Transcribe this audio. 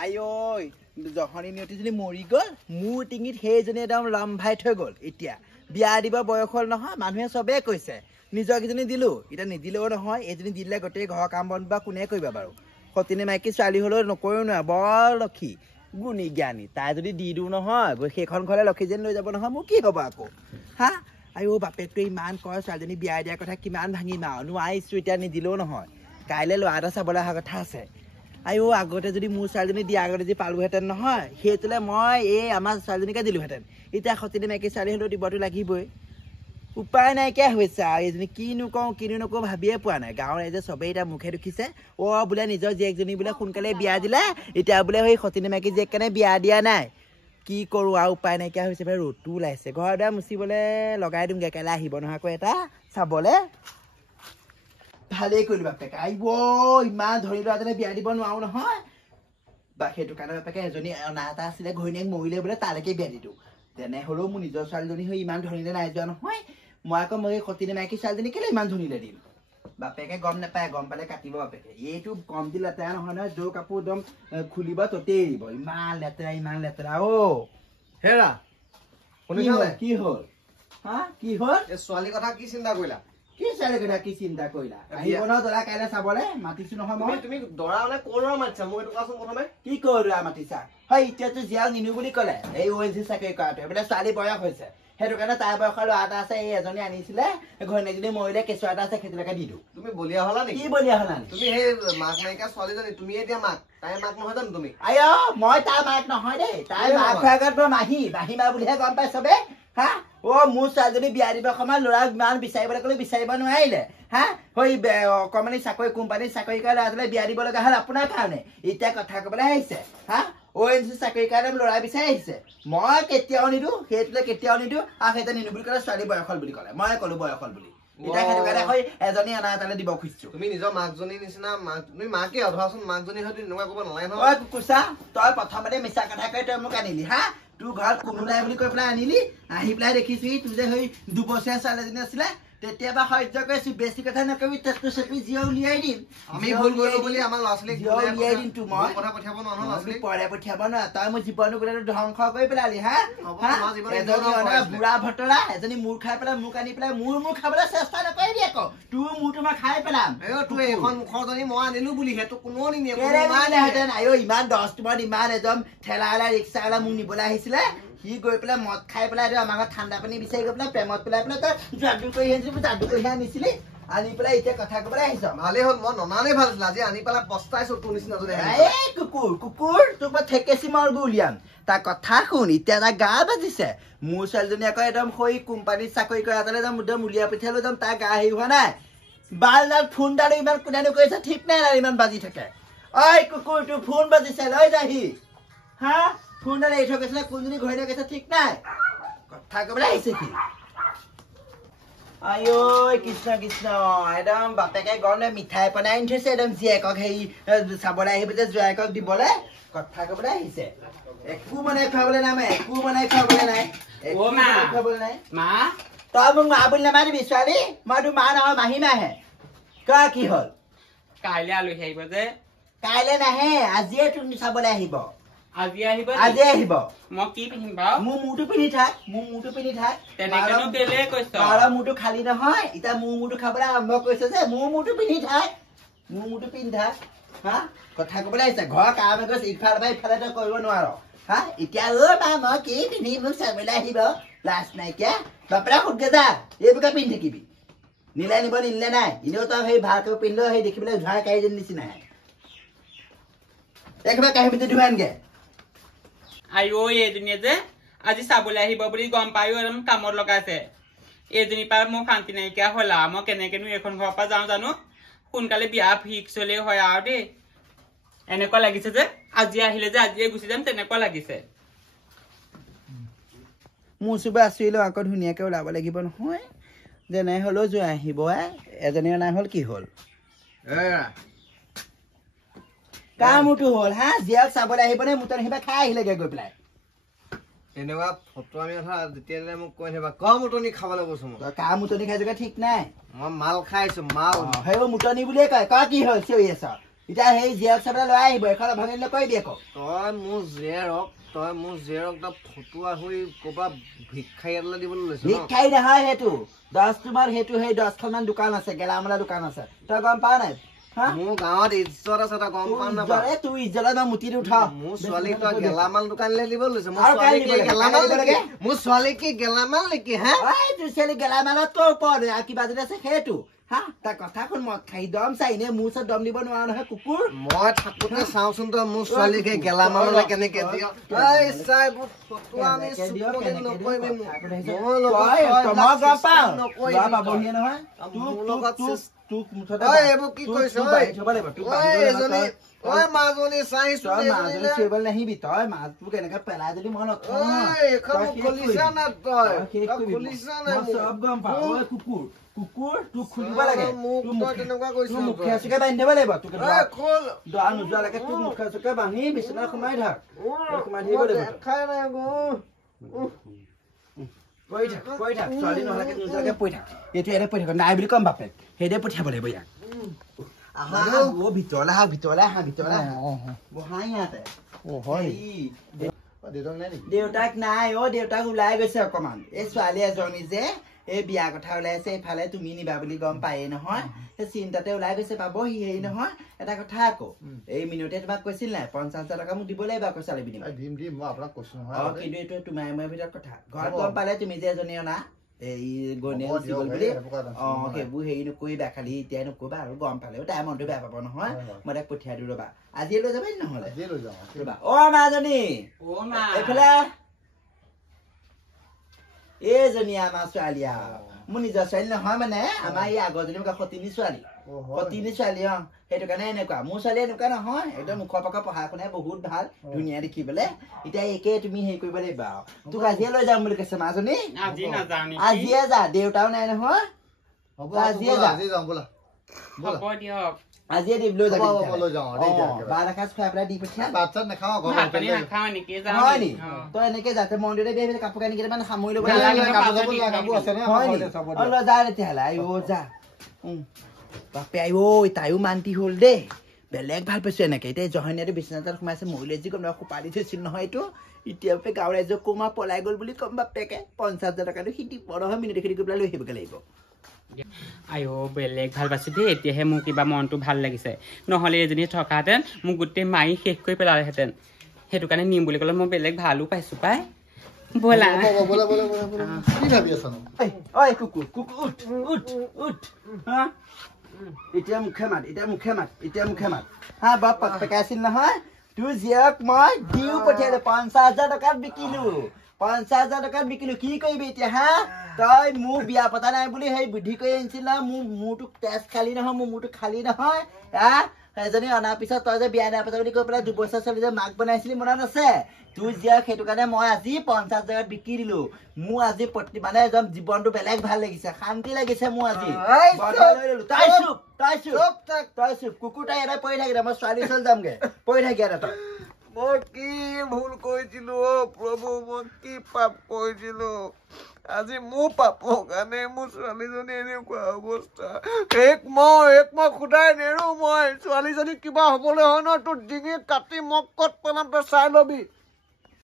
আইঐ জহনী নিয়তিজনী মৰি গ'ল মোৰ টিঙিত সেইজনী একদম লম্ভাই থৈ গ'ল এতিয়া বিয়া দিব বয়স হ'ল নহয় মানুহে চবেই কৈছে নিজৰ কেইজনী দিলো এতিয়া নিদিলেও নহয় এইজনী দিলে গোটেই ঘৰৰ কাম বন বা কোনে কৰিবা বাৰু সতিনী মাইকী ছোৱালী হ'লেও নকৰেও নহয় বৰ লক্ষী গুণী জ্ঞানী তাই যদি দি দিওঁ নহয় সেইখন ঘৰলৈ লক্ষী যেন লৈ যাব নহয় মোৰ কি হ'ব আকৌ হা আইও বাপেকটোৱে ইমান কয় ছোৱালীজনী বিয়া দিয়াৰ কথা কিমান ভাঙিম আৰু নোৱাৰিছোঁ এতিয়া নিদিলেও নহয় কাইলৈ ল'ৰা এটা চাবলৈ অহা কথা আছে আইও আগতে যদি মোৰ ছোৱালীজনী দিয়া আগতে যদি পালোহেঁতেন নহয় সেইটোলে মই এই আমাৰ ছোৱালীজনীকে দিলোহেঁতেন এতিয়া সতিনী মাইকী ছোৱালী হ'লেও দিবতো লাগিবই উপায় নাইকিয়া হৈছে আৰু এইজনী কিনো নকওঁ ভাবিয়ে পোৱা নাই গাঁৱৰ ৰাইজে চবেই এতিয়া মুখে দেখিছে বোলে নিজৰ জীয়েকজনী বোলে সোনকালে বিয়া দিলে এতিয়া বোলে সেই সতিনী মাইকী জীয়েক কাৰণে বিয়া দিয়া নাই কি কৰোঁ আৰু উপায় নাইকিয়া হৈছে বোলে ৰ'দটো ওলাইছে ঘৰ দুৱাৰ মুচিবলৈ লগাই দিমগৈ কাইলৈ আহিব নহয় আকৌ এটা চাবলৈ ভালেই কৰিলো বাপেকে আহিব ইমান ধৰি লোৱা যেনে বিয়া দিব নোৱাৰো নহয় বা সেইটো কাৰণে বাপেকে এজনী অনা এটা আছিলে ঘৈণীয়েক মৰিলে বোলে তালৈকে বিয়া দিলো তেনেহ'লেও মোৰ নিজৰ ছোৱালীজনী হৈ ইমান ধনীলে নাই যোৱা নহয় মই আকৌ মই সতিনী মাইকী ছোৱালীজনী কেলে ইমান ধনীলে দিম বাপেকে গম নাপায় গম পালে কাটিব বাপেকে এইটো কম দি লেতেৰা নহয় নহয় যোৰ কাপোৰ একদম খুলিব ততেই এৰিব ইমান লেতেৰা হেৰা কি হ'ল হা কি হ'ল ছোৱালীৰ কথা কি চিন্তা কৰিলা কি ছোৱালীৰ কথা কি চিন্তা কৰিলা আহিব ন দৰা কাইলৈ চাবলৈ মাতিছো নহয় মই তুমি দৰা মানে ক'ৰ মাতিছা মোক এইটো কোৱাচোন প্ৰথমে কি কৰো দৰা মাতিছা হয় এতিয়াতো জীয়াল নিনো বুলি ক'লে এই ONGC চাকৰি কৰাটোৱে বোলে ছোৱালী বয়স হৈছে সেইটো কাৰণে তাই বয়সৰ ল'ৰা এটা আছে এই এজনী আনিছিলে ঘৈণীয়েকজনী মৰিলে কেঁচুৱা এটা আছে সেইটোলৈকে দি দিওঁ তুমি বলিয়া হলা নেকি কি বলিয়া হলা তুমি সেই মাক নাইকিয়া ছোৱালীজনী তুমি এতিয়া মাক তাই মাক নহয় জানো তুমি মই তাই মাক নহয় দেই তাই মাক হোৱাৰ আগত মই মাহী মা বুলিহে গম পাই চবে হা মোৰ ছোৱালীজনী বিয়া দিব সময়ত ল'ৰাক ইমান বিচাৰিবলৈ ক'লে বিচাৰিব নোৱাৰিলে হা অকণমানি চাকৰি কোম্পানীৰ চাকৰি কৰা ল'ৰা ছোৱালী বিয়া দিব লগা হ'ল আপোনাৰ কাৰণে এতিয়া কথা ক'বলৈ আহিছে হা ONGC চাকৰি কাৰণে ল'ৰা বিচাৰি আহিছে মই কেতিয়াও নিদিওঁ সেইটোলৈ কেতিয়াও নিদিওঁ আৰু সেইটো নিদিওঁ বুলি ক'লে ছোৱালী বয়স হ'ল বুলি ক'লে মই ক'লো বয়স হ'ল বুলি এতিয়া সেইটো কাৰণে এজনী অনা এটালৈ দিব খুজিছো তুমি নিজৰ মাকজনীৰ নিচিনা তুমি মাকে ধৰাচোন মাকজনী হয়তো এনেকুৱা ক'ব নালাগে নহয় ঐ কুকুচা তই প্ৰথমতে মিছা কথা কৈ তই মোক আনিলি হা তোৰ ঘৰত কোনো নাই বুলি কৈ পেলাই আনিলি আহি পেলাই দেখিছো তোৰ যে সেই দুবছৰীয়া ছোৱালীজনী আছিলে তেতিয়াবা সহ্য কৰিছো বেছি কথা নকবি তেজটো চেপি জিয় উলিয়াই দিম আমি ভুল কৰিলো বুলি আমাৰ ল'ৰা ছোৱালীক উলিয়াই দিম তোৰ মই কথা পঠিয়াব নোৱাৰো ল'ৰা ছোৱালীক পৰে পঠিয়াব নোৱাৰা তই মোৰ জীৱনটো গোটেই ধ্বংস কৰি পেলালি হা বুঢ়া ভতৰা এজনী মূৰ খাই পেলাই মোক আনি পেলাই মোৰ খাবলৈ চেষ্টা নকৰিবি আকৌ তোৰ মূৰটো মই খাই পেলাম তোৰ এইখন মুখৰজনী মই আনিলো বুলি সেইটো কোনো নিনিয়ে ইমান 10 তোমাৰ ইমান এজন ঠেলাৱালা ৰিক্সাৱালা মোক নিবলৈ আহিছিলে সি গৈ পেলাই মদ খাই পেলাই আমাৰ ঘৰত ঠাণ্ডা পানী বিচাৰি গৈ পেলাই প্ৰেমত পেলাই তই যাদু কৰি আনিছিলি আনি পেলাই এতিয়া কথা ক'বলৈ আহিছ ভালেই হ'ল মই ননালেই ভাল আছিল আজি আনি পেলাই পস্তাইছো তোৰ নিচিনা কুকুৰ তোক মই ঠেকেচি মাৰগো উলিয়াম তাৰ কথা শুন এতিয়া তাৰ গা বাজিছে মোৰ ছোৱালীজনী আকৌ একদম সৈ কোম্পানীত চাকৰি কৰা এটালৈ যাম একদম উলিয়াই পঠিয়ালৈ যাম তাৰ গা হেৰি হোৱা নাই বালডাল ফোনডালো ইমান কোনেনো কৰিছে ঠিক নাই আৰু ইমান বাজি থাকে ঐ কুকুৰ তোৰ ফোন বাজিছে লৈ যাহি হা ফোনডাল এৰি থৈ গৈছিলে কোনজনী ঘৈণীয়েক গৈছে ঠিক নাই কথা ক'বলৈ আহিছে কি আইঐ কৃষ্ণ একদম বাপেকে গৰমে মিঠাই বনাই আনি থৈছে একদম জীয়েকক হেৰি চাবলৈ আহিব যে জোৱাইকক দিবলৈ কথা ক'বলৈ আহিছে একো বনাই খুৱাবলৈ নাই মা তই মোক মা বুলি নামাতিবি ছোৱালী মই তোৰ মা নহয় মাহী মাহে কোৱা কি হ'ল কাইলৈ আলহী আহিব যে কাইলৈ নাহে আজিয়ে তোক চাবলৈ আহিব আজি আহিব মই কি পিন্ধিম বাৰু মোৰ মূৰটো পিন্ধি থাক তেনেকেনো কেলে কৈছ মূৰটো খালী নহয় এতিয়া মোৰ মূৰটো খাবলৈ আৰম্ভ কৰিছে যে মোৰ মূৰটো পিন্ধি থাক হা কথা ক'বলৈ আহিছে ঘৰৰ কাম গৈছে ইফালে বা ইফালে তই কৰিব নোৱাৰ হা এতিয়া মা মই কি পিন্ধি মোক চাবলৈ আহিব লাজ নাইকিয়া বাপেৰা সুধগে যা এইবোৰকে পিন্ধি থাকিবি নিলে নিব নিলে নাই এনেও তই সেই ভালকৈ পিন্ধিলেও সেই দেখিবলৈ ধোঁৱা কাঢ়িজনী নিচিনা একেবাৰে কাঢ়ি পিন্ধি ধোৱা আনগে আইও এইজনীয়ে যে আজি চাবলৈ আহিব বুলি গম পায়ো একদম কামত লগাইছে এইজনীৰ পৰা মোৰ শান্তি নাইকিয়া হ'ল আৰু মই কেনেকেনো এইখন ঘৰৰ পৰা যাওঁ জানো সোনকালে বিয়া ফিক্স হ'লেই হয় আৰু দেই এনেকুৱা লাগিছে যে আজি আহিলে যে আজিয়ে গুচি যাম তেনেকুৱা লাগিছে মোৰ চুবা আছিলো আকৌ ধুনীয়াকৈ ওলাব লাগিব নহয় যেনে হ'লেও যোৱা আহিব এজনী অনা হ'ল কি হ'ল কামটো হ'ল হা জীয়াক চাবলৈ আহিবনে মুতন আহিবা খাই আহিলেগে গৈ পেলাই এনেকুৱা ফটোৱামি কথা যেতিয়া মোক কৈ থাকিবা ক মুতনি খাবলৈ কৈছো মই তই কা মুতনি খাই যোগে ঠিক নাই মই মাল খাইছো মাল সেই মুতনি বুলিয়ে কয় ক কি হ'ল চিঞৰি আছ এতিয়া সেই জীয়েক চাবলৈ লৈ আহিব এখন অভাঙিলে কৈ দিয়ে আকৌ তই মোৰ জীয়েৰক এটা ফটোৱা হৈ ক'ৰবাত ভিক্ষাৰী এটালৈ দিবলৈ লৈছ ন ভিক্ষাৰী নহয় সেইটো 10 তোমাৰ সেইটো সেই 10খনমান দোকান আছে গেলামালৰ দোকান আছে তই গম পাৱ নাই মোৰ গাঁৱত ইজ্জত আছে তই গম পাৱ নাপাৱ তোৰ ইজ্জত মই মুঠিত উঠাও মোৰ ছোৱালীক তই গেলামাল দোকানলৈ দিব লৈছ মোৰ ছোৱালী কি গেলামাল নেকি হা তোৰ ছোৱালী গেলামালত তোৰ ওপৰত কিবা যদি আছে সেইটো হা তাৰ কথা শুন মদ খাই দম চাই নে মোৰ ওচৰত দম দিব নোৱাৰা নহয় কুকুৰ মই থাকোতে চাওঁচোন তই মোৰ ছোৱালীকে গেলামাললৈ কেনেকে দিয় নাহিবি তই মাছবোৰ কেনেকে পেলাই যদি মই চব গম পাওঁ কুকুৰ কুকুৰ তোক খুলিব লাগে মুখে চুকে বান্ধি দিব লাগিব তোক নোযোৱালৈকে তোক মুখে চুকে বান্ধি বিচনাত সোমাই থাক সোমাই থাকিব লাগিব পৰি থাক ছোৱালী নহ'লে নোযোৱালৈকে পৰি থাক এইটো এনে পৰি থাক নাই বুলি কম বাপেক সেইদে পঠিয়াব লাগিব ইয়াক ভিতৰলৈ আহা বহাই ইয়াতে দেউতাক নাই দেউতাক ওলাই গৈছে অকমান এই ছোৱালী এজনী যে এই বিয়া কথা ওলাইছে এইফালে তুমি নিবা বুলি গম পায়েই নহয় সেই চিন্তাতে ওলাই গৈছে পাবহি হেৰি নহয় এটা কথা আকৌ এই মিনুতে তোমাক কৈছিল নাই 50,000 টকা মোক দিব লাগিব আকৌ ছোৱালী বিনিময় কিন্তু এইটো তোমাৰ মোৰ ভিতৰত কথা ঘৰত গম পালে তুমি যে এজনী অনা এই গণে বুলি সেইবোৰ হেৰি নকৰিবা খালি এতিয়াই নকৰিবা আৰু গম পালেও তাই মনটো বেয়া পাব নহয় মই তাক পঠিয়াই দিওঁ ৰবা আজিয়ে লৈ যাবা নহ'লে ৰবা মাজনী এইফালে এইজনী আমাৰ ছোৱালী মোৰ নিজৰ ছোৱালী নহয় মানে আমাৰ এই আগৰজনী সতিনী ছোৱালী সেইটো কাৰণে এনেকুৱা মোৰ ছোৱালী এনেকুৱা নহয় একদম মুখৰ পকা পঢ়া শুনাই বহুত ভাল ধুনীয়া দেখিবলৈ এতিয়া একে তুমি হেৰি কৰিব লাগিব আৰু তোক আজিয়ে লৈ যাম বুলি কৈছে মাজনী আজিয়ে যা দেউতাও নাই নহয় আজিয়ে দিম লৈ যাবি বাৰ এসাঁজ খুৱাই পেলাই দি পঠিয়া তই এনেকে যাতে মন্দিৰতে কাপোৰ কানি কেইটামান সামৰি ল'ব যা তেতিয়াহ'লে যা বাপে তাইও মান্তি হ'ল দেই বেলেগ ভাল পাইছো এনেকে এতিয়া জহনীয়াটো বিচনাত সোমাইছে মহিলাই যি গম সোপা দি থৈছিল নহয় এইটো এতিয়া বাপে গাঁৱৰ ৰাইজক কোমা পলাই গ'ল বুলি কম বাপেকে 50,000 টকাটো সি দিব নহয় মিনিট খেতি কৰি পেলাই লৈ আহিবগৈ লাগিব বেলেগ ভাল পাইছে দেই এতিয়াহে মোৰ কিবা মনটো ভাল লাগিছে নহ'লে এজনী থকাহেঁতেন মোক গোটেই মাৰি শেষ কৰি পেলালেহেঁতেন সেইটো কাৰণে নিম বুলি ক'লে মই বেলেগ ভালো পাইছো পাই ব'লা এতিয়া মুখে মাত হা বাপ পেকাইছিল নহয় তোৰ জীয়েক মই দিও পঠিয়ালো 50,000 টকাত বিকিলো 50,000 টকাত বিকিলো কি কৰিবি এতিয়া হা তই মোৰ বিয়া পতা নাই বুলি সেই বুদ্ধি কৰি আনিছিল না মোৰটো তেজ খালী নহয় মোৰ মোৰটো খালী নহয় হা এজনী অনাৰ পিছত তই যে বিয়া নাই পতা বুলি কৈ পেলাই 2 বছৰ ছোৱালী যে মাক বনাইছিলি মনত আছে তোৰ জীয়েক সেইটো কাৰণে মই আজি 50,000 টকাত বিকি দিলো মোৰ আজি মানে একদম জীৱনটো বেলেগ ভাল লাগিছে শান্তি লাগিছে মোৰ আজি তই চুপ কুকুৰ তাই এটা পৰি থাকিলে মই ছোৱালী ওচৰত যামগে পৰি থাকি এটা তই মই কি ভুল কৰিছিলো প্ৰভু মই কি পাপ কৰিছিলো আজি মোৰ পাপৰ কাৰণে মোৰ ছোৱালীজনী এনেকুৱা অৱস্থা এক মই খুদাই নেৰো মই ছোৱালীজনী কিবা হ'বলৈ হয় ন তোৰ ডিঙি কাটি মক ক'ত পেলাম তই চাই ল'বি